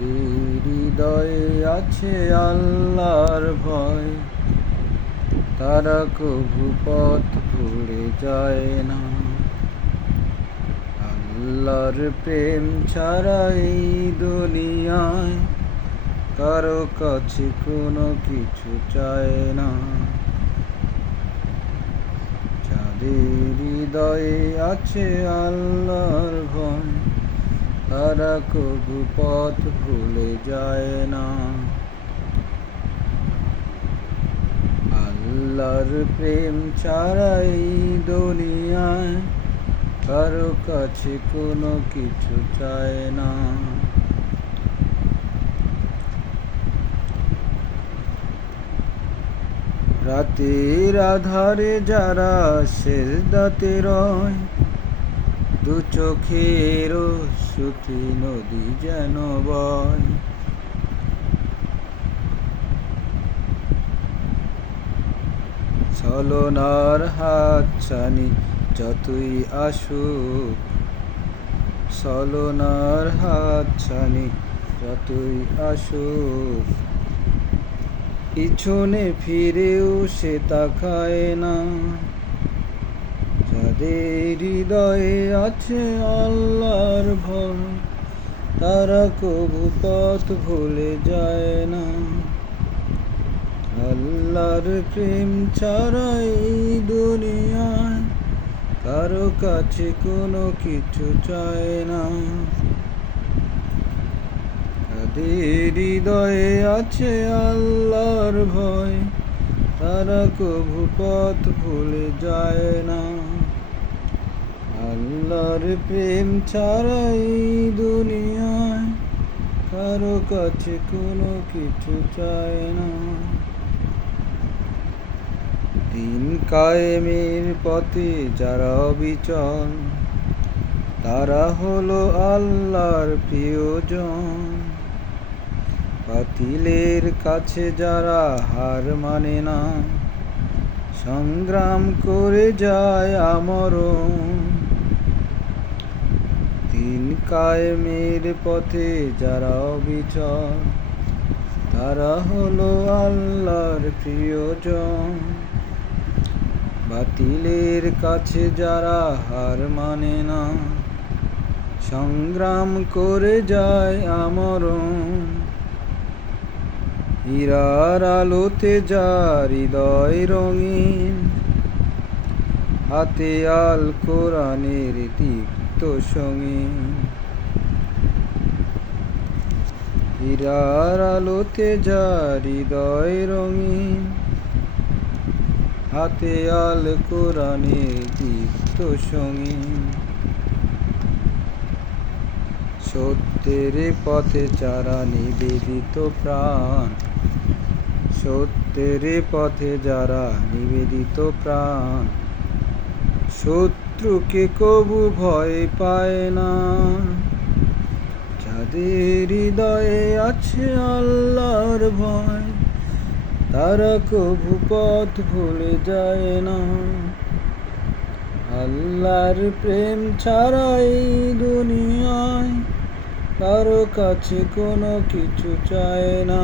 যাদের হৃদয়ে আছে আল্লাহর ভয়, তারা কভু পথ ভুলে যায় না। আল্লাহর প্রেম ছাড়া এই দুনিয়ায় কারো কাছে কোনো কিছু চায় না। যাদের হৃদয়ে আছে আল্লাহর ভয়, তারা কভু পথ ভুলে যায় না। আল্লাহর প্রেম ছাড়া এই দুনিয়ায় কারো কাছে কোনো কিছু চায় না। রাতের আধারে যারা সেজদাতে রয়, দু চোখের অশ্রুতে নদী যেন বয়। ছলনার হাতছানি যতই আসুক, ছলনার হাতছানি যতই আসুক, পিছনে ফিরেও সে তাকায় না। যাদের হৃদয়ে আছে আল্লাহর ভয়, তারা কভু পথ ভুলে যায় না। আল্লাহর প্রেম ছাড়া এই দুনিয়ায় কারো কাছে কোনো কিছু চায় না। যাদের হৃদয়ে আছে আল্লাহর ভয়, তারা কভু পথ ভুলে যায় না। আল্লাহর প্রেম ছাড়া এই দুনিয়ায় কারো কাছে কোনো কিছু চায় না। দিন কায়েমের পথে যারা অবিচল, তারা হলো আল্লাহর প্রিয়জন। বাতিলের কাছে যারা হার মানে না, সংগ্রাম করে যায় আমরণ। দিন কায়েমের পথে যারা অবিচল, তারা হলো আল্লাহর প্রিয়জন। বাতিলের কাছে যারা হার মানে না, সংগ্রাম করে যায় আমরণ। হীরার আলোতে যার হৃদয় রঙিন, হাতে আল কোরআনের দীপ্ত সঙ্গীন। হীরার আলোতে যার হৃদয় রঙিন, হাতে আল কোরআনের দীপ্ত সঙ্গীন। সত্যের পথে যারা নিবেদিত প্রাণ, সত্যের পথে যারা নিবেদিত প্রাণ, শত্রুকে কবু ভয় পায় না। যাদের হৃদয়ে আছে আল্লাহর ভয়, তারা কবু পথ ভুলে যায় না। আল্লাহর প্রেম ছাড়া এই দুনিয়ায় কারো কাছে কোনো কিছু চায় না।